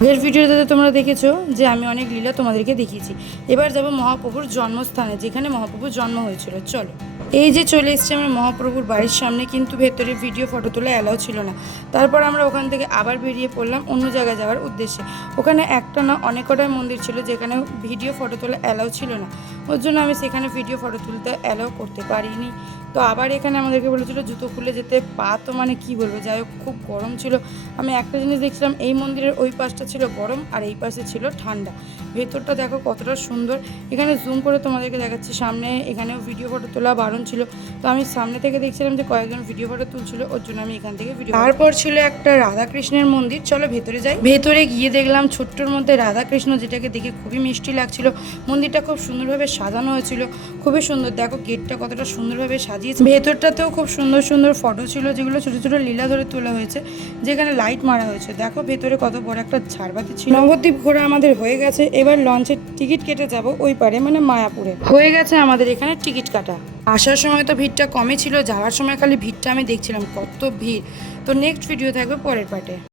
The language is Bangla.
আগের ভিডিওতে তোমরা দেখেছো যে আমি অনেক লীলা তোমাদেরকে দেখিয়েছি। এবার যাব মহাপ্রভুর জন্মস্থানে, যেখানে মহাপ্রভুর জন্ম হয়েছিল। চলো, এই যে চলে এসছে আমরা মহাপ্রভুর বাড়ির সামনে, কিন্তু ভেতরে ভিডিও ফটো তোলা অ্যালাউ ছিল না। তারপর আমরা ওখান থেকে আবার বেরিয়ে পড়লাম অন্য জায়গায় যাওয়ার উদ্দেশ্যে। ওখানে একটা না অনেক কটাই মন্দির ছিল যেখানে ভিডিও ফটো তোলা অ্যালাউ ছিল না, ওর জন্য আমি সেখানে ভিডিও ফটো তুলতে অ্যালাউ করতে পারিনি। তো আবার এখানে আমাদেরকে বলেছিল জুতো খুলে যেতে। পা তো মানে কি বলবো, যাই হোক খুব গরম ছিল। আমি একটা জিনিস দেখছিলাম, এই মন্দিরের ওই পাশটা ছিল গরম আর এই পাশে ছিল ঠান্ডা। ভেতরটা দেখো কতটা সুন্দর। এখানে জুম করে তোমাদেরকে দেখাচ্ছি সামনে। এখানেও ভিডিও ফটো তোলা বারণ ছিল, তো আমি সামনে থেকে দেখছিলাম যে কয়েকজন ভিডিও ফটো তুলছিল, ওর জন্য আমি এখান থেকে ভিডিও। তারপর ছিল একটা রাধাকৃষ্ণের মন্দির। চলো ভেতরে যাই। ভেতরে গিয়ে দেখলাম ছোট্টর মধ্যে রাধাকৃষ্ণ, যেটাকে দেখে খুবই মিষ্টি লাগছিল। মন্দিরটা খুব সুন্দরভাবে সাজানো হয়েছিল, খুবই সুন্দর। দেখো গেটটা কতটা সুন্দরভাবে সাজিয়েছে। ভেতরটাতেও খুব সুন্দর সুন্দর ফটো ছিল, যেগুলো ছোট ছোট লীলা ধরে তোলা হয়েছে, যেখানে লাইট মারা হয়েছে। দেখো ভেতরে কত বড় একটা ঝাড়বাতি ছিল। নবদ্বীপ ঘোরা আমাদের হয়ে গেছে। এবার লঞ্চের টিকিট কেটে যাব ওই পারে, মানে মায়াপুরে। হয়ে গেছে আমাদের এখানে টিকিট কাটা। আসার সময় তো ভিড়টা কমই ছিল, যাওয়ার সময় খালি ভিড়টা আমি দেখছিলাম, কত ভিড়। তো নেক্সট ভিডিও থাকবে পরের পার্টে।